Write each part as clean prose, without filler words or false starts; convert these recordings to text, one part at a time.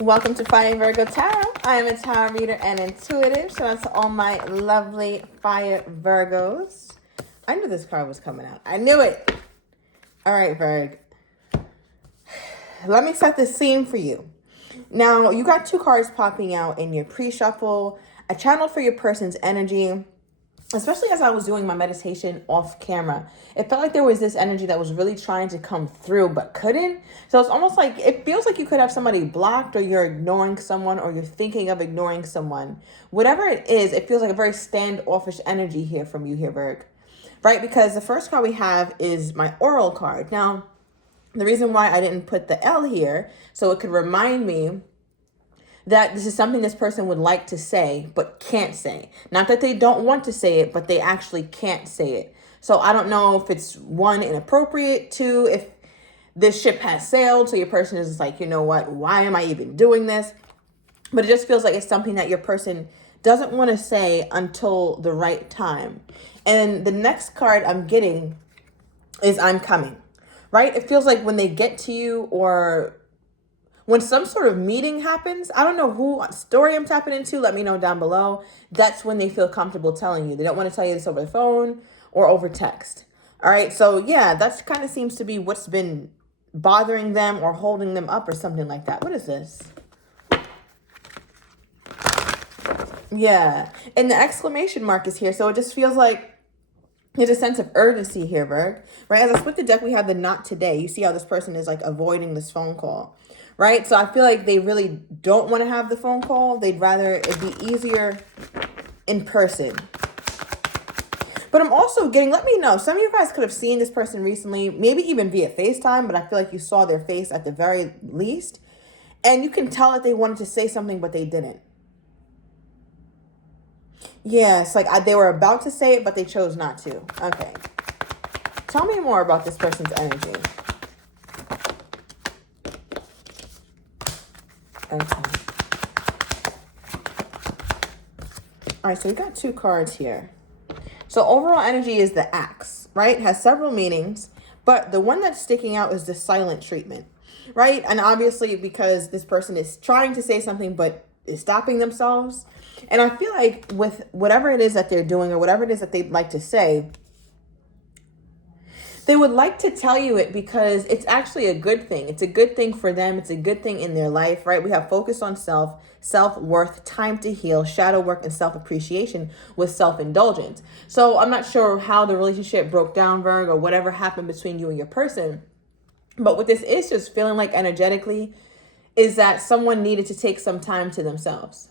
Welcome to Fire Virgo Tarot. I am a tarot reader and intuitive. Shout out to all my lovely Fire Virgos. I knew this card was coming out. I knew it. All right, Virg. Let me set the scene for you. Now, you got two cards popping out in your pre-shuffle. I channeled for your person's energy, especially as I was doing my meditation off camera. It felt like there was this energy that was really trying to come through but couldn't. So it's almost like, it feels like you could have somebody blocked, or you're ignoring someone, or you're thinking of ignoring someone. Whatever it is, it feels like a very standoffish energy here from you here, Virg. Right? Because the first card we have is my oral card. Now, the reason why I didn't put the L here, so it could remind me that this is something this person would like to say, but can't say. Not that they don't want to say it, but they actually can't say it. So I don't know if it's one, inappropriate, two, if this ship has sailed. So your person is like, you know what, why am I even doing this? But it just feels like it's something that your person doesn't want to say until the right time. And the next card I'm getting is I'm coming, right? It feels like when they get to you, or when some sort of meeting happens, I don't know who story I'm tapping into, let me know down below. That's when they feel comfortable telling you. They don't want to tell you this over the phone or over text. All right, so yeah, that kind of seems to be what's been bothering them or holding them up or something like that. What is this? Yeah, and the exclamation mark is here, so it just feels like there's a sense of urgency here, Virg. Right, as I split the deck, we have the not today. You see how this person is like avoiding this phone call. Right? So I feel like they really don't want to have the phone call. They'd rather it be easier in person. But I'm also getting, let me know, some of you guys could have seen this person recently, maybe even via FaceTime, but I feel like you saw their face at the very least. And you can tell that they wanted to say something, but they didn't. Yes, like they were about to say it, but they chose not to. Okay. Tell me more about this person's energy. Okay. All right, so we got two cards here. So overall energy is the axe, right? It has several meanings, but the one that's sticking out is the silent treatment, right? And obviously because this person is trying to say something, but is stopping themselves. And I feel like with whatever it is that they're doing, or whatever it is that they'd like to say, they would like to tell you it because it's actually a good thing. It's a good thing for them. It's a good thing in their life, right? We have focus on self, self-worth, time to heal, shadow work, and self-appreciation with self-indulgence. So I'm not sure how the relationship broke down, Virg, or whatever happened between you and your person. But what this is just feeling like energetically is that someone needed to take some time to themselves.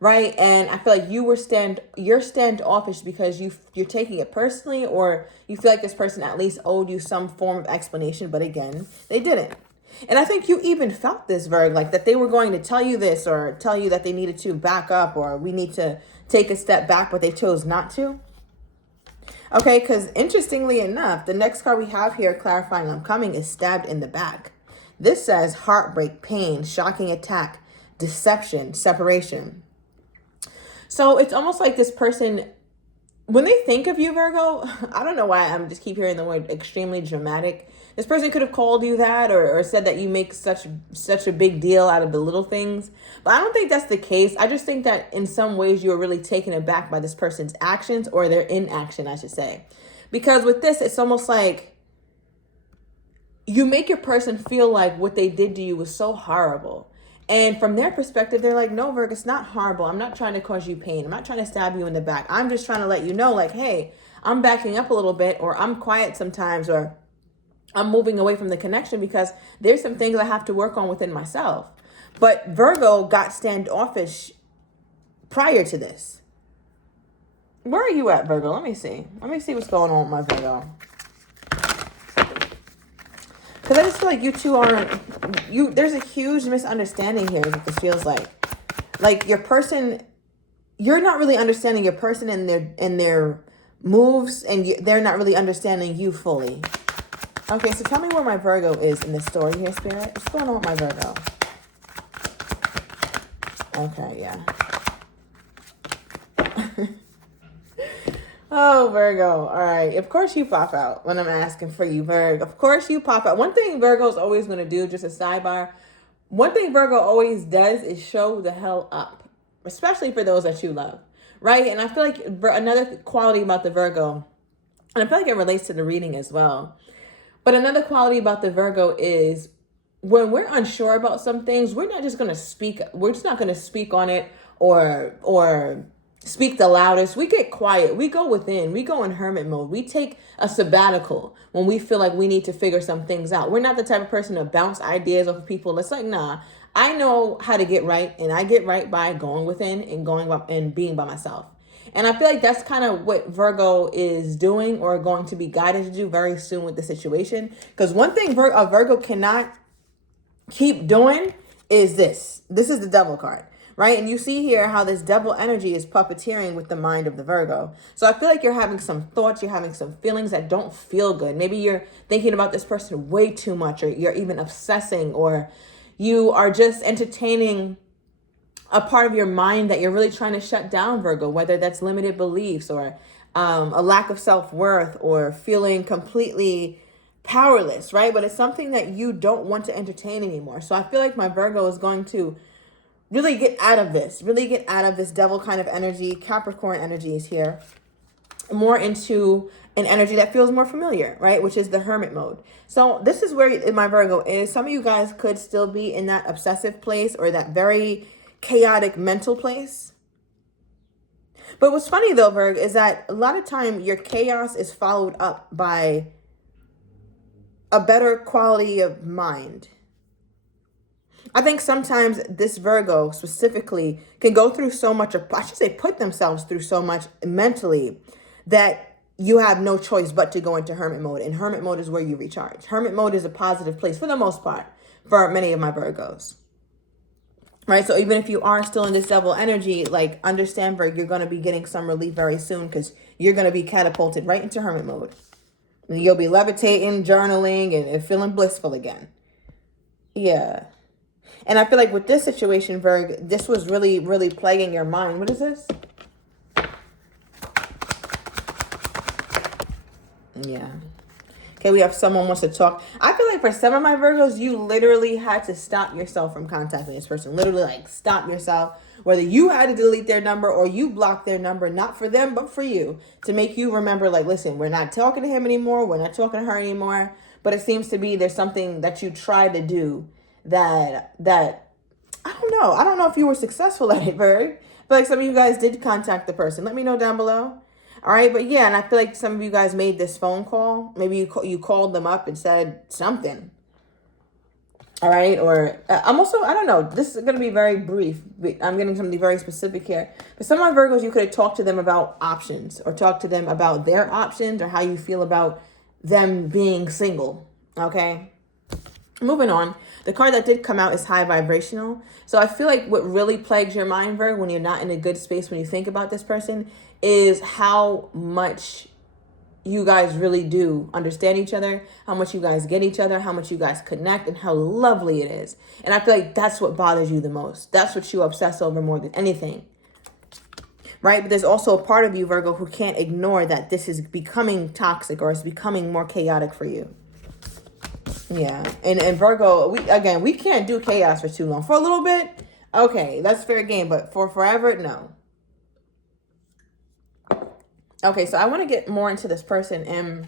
Right? And I feel like you're standoffish because you're taking it personally, or you feel like this person at least owed you some form of explanation, but again, they didn't. And I think you even felt this, Virg, like that they were going to tell you this, or tell you that they needed to back up, or we need to take a step back, but they chose not to. Okay, because interestingly enough, the next card we have here clarifying I'm coming is stabbed in the back. This says heartbreak, pain, shocking attack, deception, separation. So it's almost like this person, when they think of you, Virgo, I don't know why I'm just keep hearing the word extremely dramatic. This person could have called you that, or said that you make such a big deal out of the little things. But I don't think that's the case. I just think that in some ways you're really taken aback by this person's actions, or their inaction, I should say. Because with this, it's almost like you make your person feel like what they did to you was so horrible. And from their perspective, they're like, no, Virg, it's not horrible. I'm not trying to cause you pain. I'm not trying to stab you in the back. I'm just trying to let you know, like, hey, I'm backing up a little bit, or I'm quiet sometimes, or I'm moving away from the connection because there's some things I have to work on within myself. But Virgo got standoffish prior to this. Where are you at, Virgo? Let me see. Let me see what's going on with my Virgo. Because I just feel like you two aren't, there's a huge misunderstanding here, is what this feels like. Like your person, you're not really understanding your person and their moves, and they're not really understanding you fully. Okay, so tell me where my Virgo is in this story here, Spirit. What's going on with my Virgo? Okay, yeah. Oh, Virgo. All right. Of course you pop out when I'm asking for you, Virg. Of course you pop out. One thing Virgo's always going to do, just a sidebar, One thing Virgo always does is show the hell up, especially for those that you love, right? And I feel like another quality about the Virgo, and I feel like it relates to the reading as well, but another quality about the Virgo is when we're unsure about some things, we're not just going to speak. We're just not going to speak on it or speak the loudest. We get quiet. We go within. We go in hermit mode. We take a sabbatical when we feel like we need to figure some things out. We're not the type of person to bounce ideas off of people. It's like, nah, I know how to get right, and I get right by going within and going up and being by myself. And I feel like that's kind of what Virgo is doing or going to be guided to do very soon with the situation. Because one thing a Virgo cannot keep doing is this. This is the devil card, right? And you see here how this devil energy is puppeteering with the mind of the Virgo. So I feel like you're having some thoughts, you're having some feelings that don't feel good. Maybe you're thinking about this person way too much, or you're even obsessing, or you are just entertaining a part of your mind that you're really trying to shut down, Virgo, whether that's limited beliefs or a lack of self-worth or feeling completely powerless, right? But it's something that you don't want to entertain anymore. So I feel like my Virgo is going to really get out of this, devil kind of energy. Capricorn energy is here, more into an energy that feels more familiar, right? Which is the hermit mode. So this is where my Virgo is. Some of you guys could still be in that obsessive place or that very chaotic mental place. But what's funny though, Virgo, is that a lot of time your chaos is followed up by a better quality of mind. I think sometimes this Virgo specifically can go through so much, or I should say put themselves through so much mentally, that you have no choice but to go into hermit mode. And hermit mode is where you recharge. Hermit mode is a positive place for the most part for many of my Virgos. Right? So even if you are still in this devil energy, like understand, Virgo, you're going to be getting some relief very soon because you're going to be catapulted right into hermit mode. And you'll be levitating, journaling, and feeling blissful again. Yeah. And I feel like with this situation, Virgo, this was really, really plaguing your mind. What is this? Yeah. Okay, we have someone wants to talk. I feel like for some of my Virgos, you literally had to stop yourself from contacting this person. Literally, like, stop yourself. Whether you had to delete their number or you blocked their number, not for them, but for you. To make you remember, like, listen, we're not talking to him anymore. We're not talking to her anymore. But it seems to be there's something that you tried to do that I don't know. I don't know if you were successful at it, Virgo. I feel like some of you guys did contact the person. Let me know down below. All right, but yeah, and I feel like some of you guys made this phone call. Maybe you called them up and said something. All right, or I'm also, I don't know. This is going to be very brief. I'm getting something very specific here. But some of my Virgos, you could have talked to them about options or talked to them about their options or how you feel about them being single. Okay, moving on. The card that did come out is high vibrational. So I feel like what really plagues your mind, Virgo, when you're not in a good space when you think about this person, is how much you guys really do understand each other, how much you guys get each other, how much you guys connect, and how lovely it is. And I feel like that's what bothers you the most. That's what you obsess over more than anything. Right? But there's also a part of you, Virgo, who can't ignore that this is becoming toxic or it's becoming more chaotic for you. Yeah. And Virgo, we can't do chaos for too long. For a little bit, okay, that's fair game. But for forever, no. Okay, so I want to get more into this person, and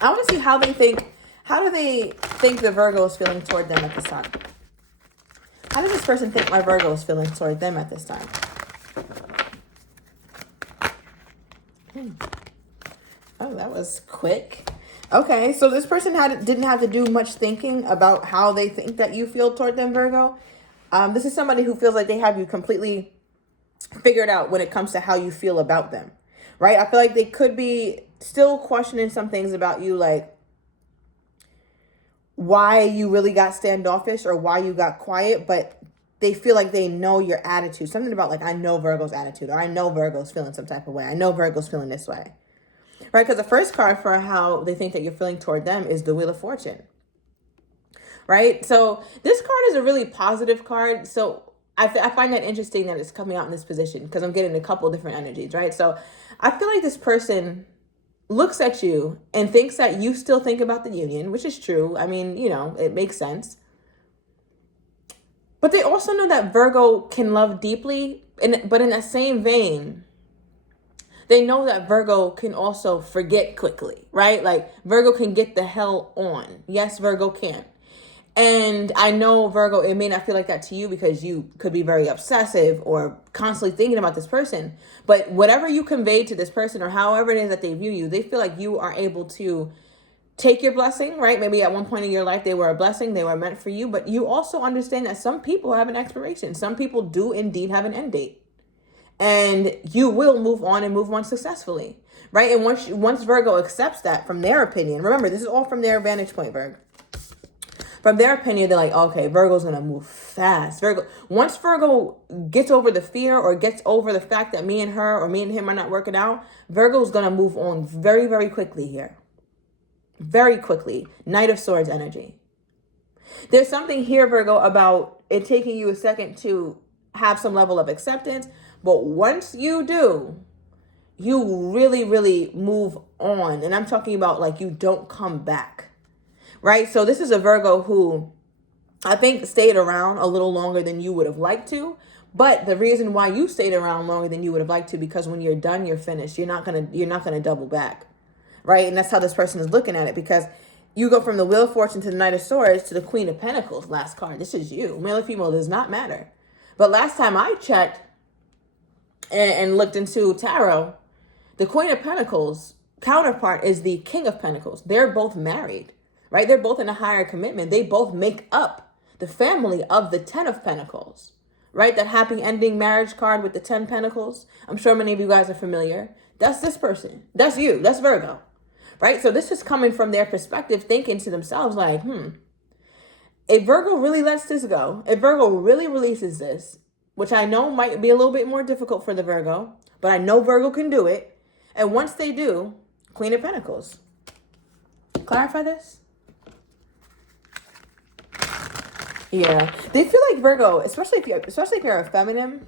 I want to see how do they think the Virgo is feeling toward them at this time? How does this person think my Virgo is feeling toward them at this time? Oh, that was quick. Okay, so this person didn't have to do much thinking about how they think that you feel toward them, Virgo. This is somebody who feels like they have you completely figured out when it comes to how you feel about them. Right? I feel like they could be still questioning some things about you, like why you really got standoffish or why you got quiet, but they feel like they know your attitude. Something about like, I know Virgo's attitude, or I know Virgo's feeling some type of way. I know Virgo's feeling this way. Right? Because the first card for how they think that you're feeling toward them is the Wheel of Fortune. Right? So this card is a really positive card. So I find that interesting that it's coming out in this position because I'm getting a couple different energies, right? So I feel like this person looks at you and thinks that you still think about the union, which is true. I mean, you know, it makes sense. But they also know that Virgo can love deeply, but in that same vein, they know that Virgo can also forget quickly, right? Like Virgo can get the hell on. Yes, Virgo can. And I know, Virgo, it may not feel like that to you because you could be very obsessive or constantly thinking about this person. But whatever you convey to this person or however it is that they view you, they feel like you are able to take your blessing, right? Maybe at one point in your life, they were a blessing. They were meant for you. But you also understand that some people have an expiration. Some people do indeed have an end date. And you will move on and move on successfully, right? And once Virgo accepts that from their opinion, remember, this is all from their vantage point, Virgo. From their opinion, they're like, okay, Virgo's going to move fast. Once Virgo gets over the fear or gets over the fact that me and her or me and him are not working out, Virgo's going to move on very, very quickly here. Very quickly. Knight of Swords energy. There's something here, Virgo, about it taking you a second to have some level of acceptance. But once you do, you really, really move on. And I'm talking about like you don't come back. Right? So this is a Virgo who I think stayed around a little longer than you would have liked to. But the reason why you stayed around longer than you would have liked to, because when you're done, you're finished. You're not gonna double back. Right? And that's how this person is looking at it, because you go from the Wheel of Fortune to the Knight of Swords to the Queen of Pentacles, last card. This is you. Male or female does not matter. But last time I checked and looked into tarot, the Queen of Pentacles counterpart is the King of Pentacles. They're both married. Right? They're both in a higher commitment. They both make up the family of the 10 of Pentacles, right? That happy ending marriage card with the 10 Pentacles. I'm sure many of you guys are familiar. That's this person. That's you. That's Virgo, right? So this is coming from their perspective, thinking to themselves like, if Virgo really lets this go, if Virgo really releases this, which I know might be a little bit more difficult for the Virgo, but I know Virgo can do it. And once they do, Queen of Pentacles. Clarify this? Yeah, they feel like Virgo, especially if you're a feminine,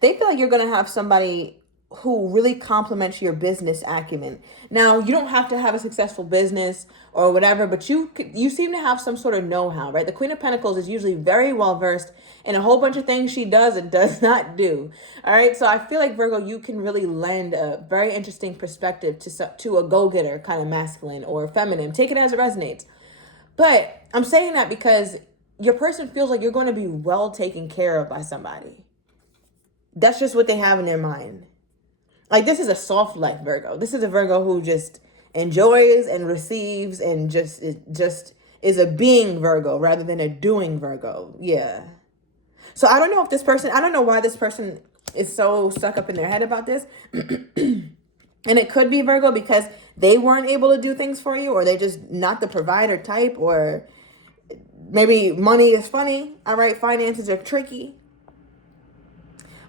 they feel like you're gonna have somebody who really complements your business acumen. Now, you don't have to have a successful business or whatever, but you seem to have some sort of know-how, right? The Queen of Pentacles is usually very well versed in a whole bunch of things she does and does not do. All right, so I feel like Virgo, you can really lend a very interesting perspective to a go-getter kind of masculine or feminine. Take it as it resonates. But I'm saying that because your person feels like you're going to be well taken care of by somebody. That's just what they have in their mind. Like, this is a soft life Virgo. This is a Virgo who just enjoys and receives and just is a being Virgo rather than a doing Virgo. Yeah. So I don't know why this person is so stuck up in their head about this. And it could be, Virgo, because they weren't able to do things for you, or they just not the provider type, or maybe money is funny. All right, finances are tricky.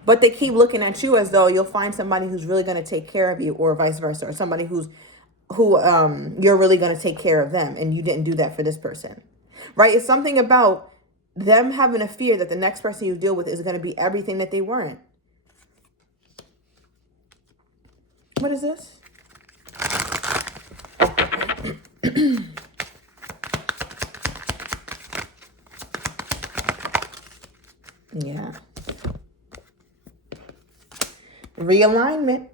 But they keep looking at you as though you'll find somebody who's really going to take care of you, or vice versa, or somebody who you're really going to take care of them, and you didn't do that for this person. Right? It's something about them having a fear that the next person you deal with is going to be everything that they weren't. What is this? Yeah. Realignment.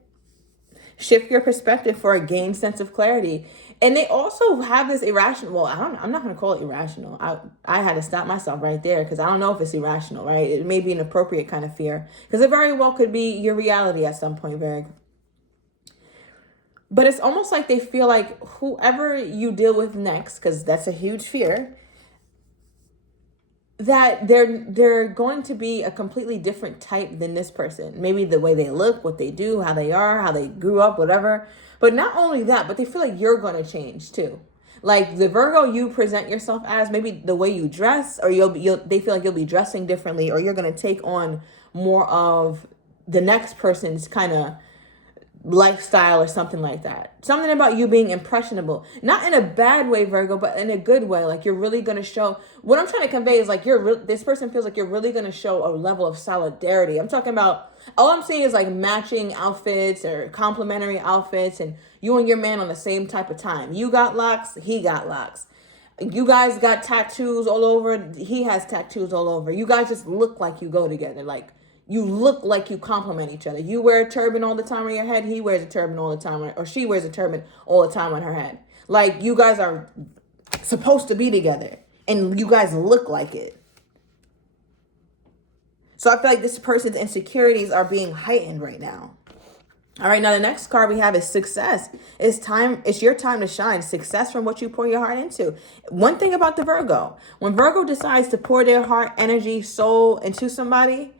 Shift your perspective for a gained sense of clarity. And they also have this irrational, well, I'm not going to call it irrational. I had to stop myself right there because I don't know if it's irrational, right? It may be an appropriate kind of fear because it very well could be your reality at some point, Virgo. But it's almost like they feel like whoever you deal with next, because that's a huge fear, that they're going to be a completely different type than this person. Maybe the way they look, what they do, how they are, how they grew up, whatever. But not only that, but they feel like you're going to change too. Like the Virgo you present yourself as, maybe the way you dress, or they feel like you'll be dressing differently, or you're going to take on more of the next person's kind of lifestyle or something like that. Something about you being impressionable, not in a bad way, Virgo, but in a good way. Like you're really going to show, what I'm trying to convey is like this person feels like you're really going to show a level of solidarity. I'm talking about, all I'm seeing is like matching outfits or complementary outfits, and you and your man on the same type of time. You got locks, he got locks. You guys got tattoos all over. He has tattoos all over. You guys just look like you go together. Like, you look like you complement each other. You wear a turban all the time on your head. He wears a turban all the time, or she wears a turban all the time on her head. Like, you guys are supposed to be together, and you guys look like it. So I feel like this person's insecurities are being heightened right now. All right, now the next card we have is success. It's your time to shine. Success from what you pour your heart into. One thing about the Virgo, when Virgo decides to pour their heart, energy, soul into somebody,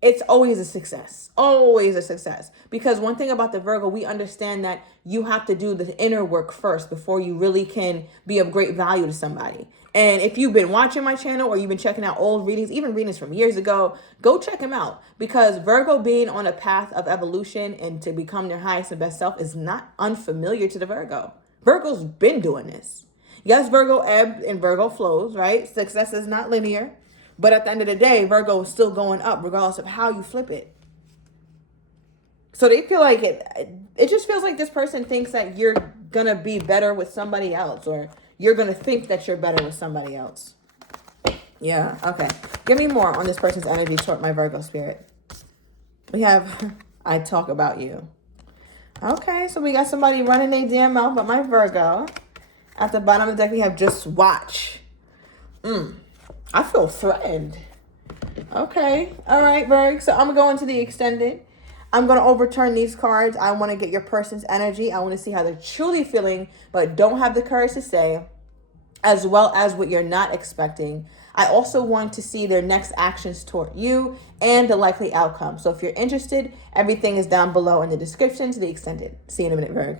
it's always a success. Always a success. Because one thing about the Virgo, we understand that you have to do the inner work first before you really can be of great value to somebody. And if you've been watching my channel or you've been checking out old readings, even readings from years ago, go check them out. Because Virgo being on a path of evolution and to become their highest and best self is not unfamiliar to the Virgo. Virgo's been doing this. Yes, Virgo ebbs and Virgo flows, right? Success is not linear. But at the end of the day, Virgo is still going up regardless of how you flip it. So they feel like it just feels like this person thinks that you're going to be better with somebody else, or you're going to think that you're better with somebody else. Yeah, okay. Give me more on this person's energy toward my Virgo spirit. We have, I talk about you. Okay, so we got somebody running their damn mouth about my Virgo. At the bottom of the deck, we have just watch. I feel threatened. Okay. All right, Virg. So I'm going to the extended. I'm going to overturn these cards. I want to get your person's energy. I want to see how they're truly feeling, but don't have the courage to say, as well as what you're not expecting. I also want to see their next actions toward you and the likely outcome. So if you're interested, everything is down below in the description to the extended. See you in a minute, Virg.